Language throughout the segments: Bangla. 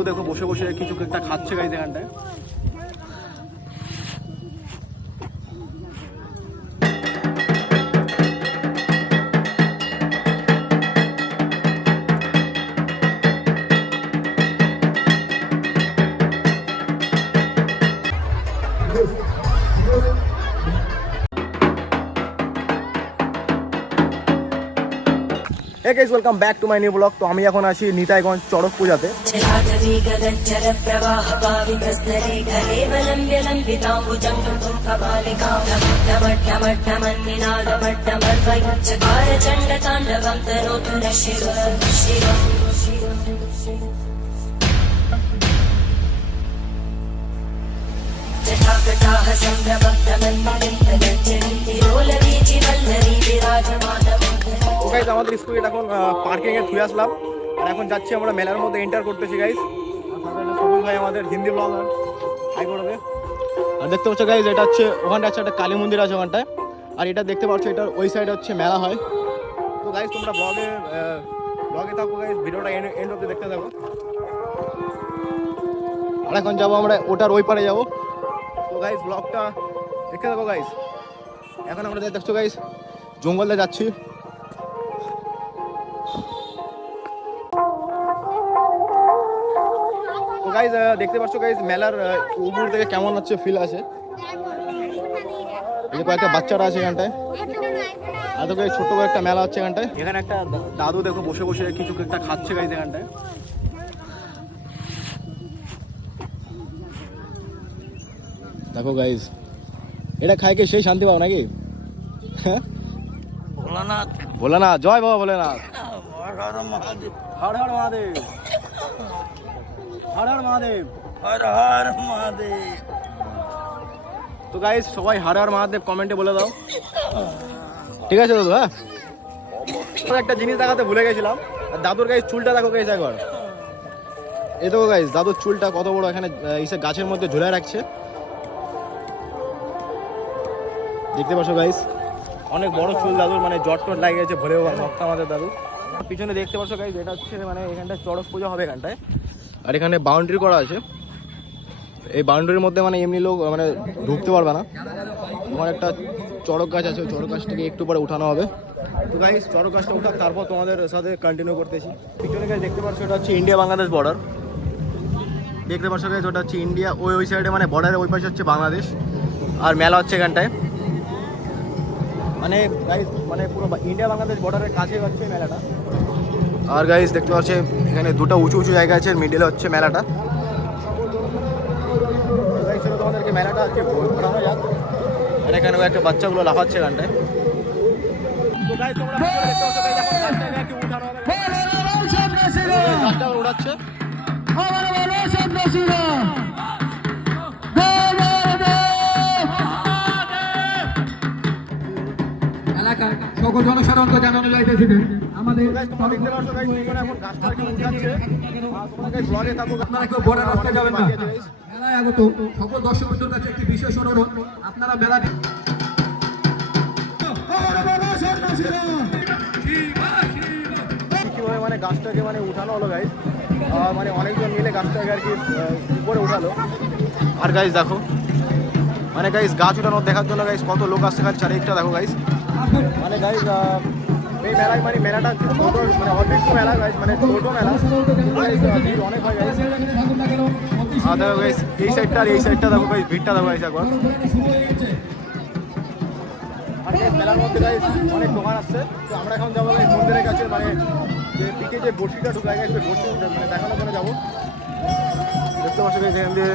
দাদু দেখো বসে বসে কিছু একটা খাচ্ছে গাইজ এখানটায়। Hey guys, welcome back to my new vlog. তো আমি এখন আছি নিতাইগঞ্জ চড়ক পূজাতে। আমাদের স্কুলে এখন পার্কিং এ থুয়ে আসলাম আর এখন যাচ্ছি আমরা মেলার মধ্যে এন্টার করতেছি গাইজ। সবুজ ভাই আমাদের হিন্দি ব্লগার হাই করবে। আর দেখতে পাচ্ছ গাইজ এটা হচ্ছে ওখানটা আছে একটা কালী মন্দির আছে ওখানটায়, আর এটা দেখতে পাচ্ছ এটার ওই সাইডে হচ্ছে মেলা হয়। তো গাইজ তোমরা ব্লগে থাকো গাইজ, ভিডিওটা এন্ড অবধি দেখতে থাকো। আর এখন যাবো আমরা ওটার ওই পারে যাবো। তো গাইজ ব্লগটা দেখতে থাকো গাইজ। এখন আমরা দেখছো গাইজ জঙ্গলে যাচ্ছি। তো গাইজ দেখতে পাচ্ছ গাইজ মেলার উপর থেকে কেমন হচ্ছে ফিল আছে। এই যে কয়েকটা বাচ্চারা আছে এখানটায়, আর তো ছোট্ট করে একটা মেলা হচ্ছে এখানটায়। এখানে একটা দাদু দেখো বসে বসে কিছু একটা খাচ্ছে গাইজ এখানটায়। দেখো গাইজ এটা খাই কে সেই শান্তি পাও নাকি? ভোলানাথ ভোলানাথ, জয় বাবা ভোলেনাথ, হর হর মহাদেব, হর হর মহাদেব, হর হর মহাদেব, হর হর মহাদেব। তো গাইস সবাই হর হর মহাদেব কমেন্টে বলে দাও, ঠিক আছে দাদু? হ্যাঁ, একটা জিনিস দেখাতে ভুলে গেছিলাম। দাদুর গাইস চুলটা দেখো গাইস একবার। এই দেখো গাইস দাদুর চুলটা কত বড়, এখানে এসে গাছের মধ্যে ঝুলে রাখছে। দেখতে পাচ্ছ গাইস অনেক বড় চুল দাদুর, মানে জট টট লাগে গেছে ভরে ভক্ত আমাদের দাদু। পিছনে দেখতে পাচ্ছ গাইস এটা হচ্ছে মানে এখানটায় চড়ক পূজা হবে এখানটায়, আর এখানে বাউন্ডারি করা আছে। এই বাউন্ডারির মধ্যে মানে এমনি লোক মানে ঢুকতে পারবে না। তোমার একটা চড়ক গাছ আছে, ওই চড়ক গাছটাকে একটু পরে উঠানো হবে। তো গাইস চড়ক গাছটা উঠাক, তারপর তোমাদের সাথে কন্টিনিউ করতেছি। পিছনে গাইস দেখতে পাচ্ছ এটা হচ্ছে ইন্ডিয়া বাংলাদেশ বর্ডার। দেখতে পাচ্ছ গাইস ওটা হচ্ছে ইন্ডিয়া, ওই সাইডে মানে বর্ডারের ওই পাশে হচ্ছে বাংলাদেশ। আর মেলা হচ্ছে এখানটায়, মানে গাইস মানে পুরো ইন্ডিয়া বাংলাদেশ বর্ডারের কাছে হচ্ছে মেলাটা। আর গাইস দেখতে পাচ্ছ এখানে দুটো উঁচু উঁচু জায়গা আছে, মিডিলে হচ্ছে মেলাটা। তোমাদেরকে মেলাটা আজকে ঘোরানো যাক। আর এখানে একটা বাচ্চাগুলো লাফাচ্ছে এখানটায়। উড়াচ্ছে এলাকার সকল জনসাধারণকে জানানো যাইতেছে আমাদের আপনারা কেউ বড় রাস্তায় যাবেন না। মেলায় আগত সকল দর্শকদের কাছে একটি বিশেষ অনুরোধ, আপনারা মেলাটি কিভাবে মানে গাছটাকে মানে উঠানো হলো গাইজ, মানে অনেকজন মিলে গাছটাকে আর কি উপরে উঠালো। আর গাইজ দেখো মানে গাইজ গাছ উঠানো দেখার জন্য গাইজ কত লোক আসছে, গাছ চারিদিকটা দেখো গাইজ। মানে গাইজ এই মেলায় মানে মেলাটা ছোটো মানে অল্প মেলা গাইজ, মানে ছোটো মেলা অনেক হয় গাইজ। আর দেখো গাইজ এই সাইডটা আর এই সাইডটা দেখো গাইজ, ভিড়টা দেখো গাইজ একবার। আর মেলার মধ্যে গাইজ অনেক দোকান আসছে। তো আমরা এখন যাবো গাইজ মন্দিরের কাছে, মানে যে পিকে যে বড়শিটা ঢুকায় গাইজ সেই বড়শি মানে দেখানোর জন্য যাবো। দেখতে পাচ্ছি গাইজ এখান দিয়ে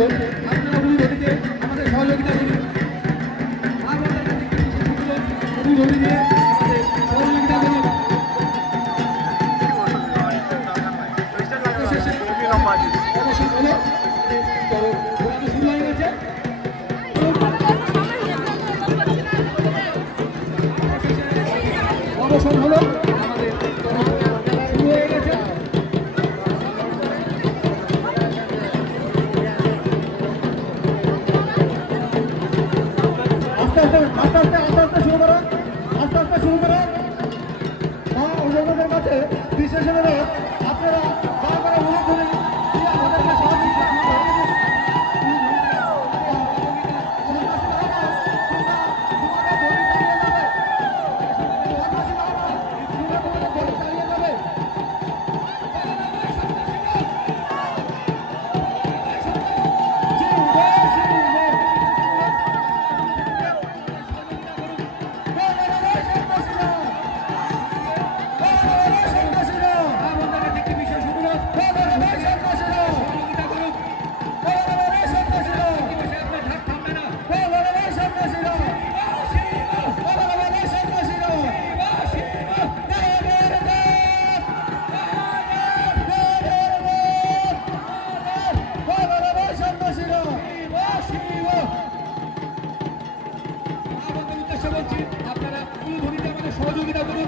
অনুরোধ আপনারা উনি নদীতে আমাদের সহযোগিতা করুন। মা বোনদের কাছে একটি অনুরোধ, উনি নদী দিয়ে আমাদের সহযোগিতা করুন। অবশেষে অবসর হলো, ঘোরানো শুরু হয়ে গেছে। অবসর হলো, আমাদের শুরু হয়ে গেছে। আস্তে আস্তে শুরু করো, আস্তে আস্তে শুরু করো। মা অভিভাবকদের কাছে বিশেষ অনুরোধ, আপনারা দয়া করে অনুরোধ করে দিয়ে আমাদেরকে সহযোগিতা করুন। আপনারা সহযোগিতা করুন।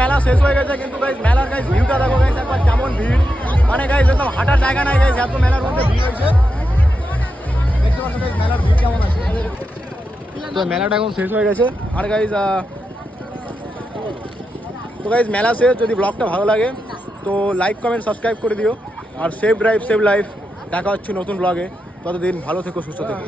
মেলা শেষ হয়ে গেছে, কিন্তু গাইজ মেলার গাইজ ভিউটা দেখো গাইজ একবার কেমন ভিড়, মানে গাইজ একদম হাঁটার জায়গা নাই গাইজ, এত মেলার মধ্যে ভিড় হয়েছে। দেখতে পাচ্ছ গাইজ মেলার ভিড় কেমন আছে। তো মেলাটা এখন শেষ হয়ে গেছে। আর গাইজ তো গাইজ মেলা শেষ। যদি ব্লগটা ভালো লাগে তো লাইক কমেন্ট সাবস্ক্রাইব করে দিও। আর সেভ ড্রাইভ সেভ লাইফ, দেখা হচ্ছে নতুন ব্লগে। ততদিন ভালো থেকো, সুস্থ থেকো।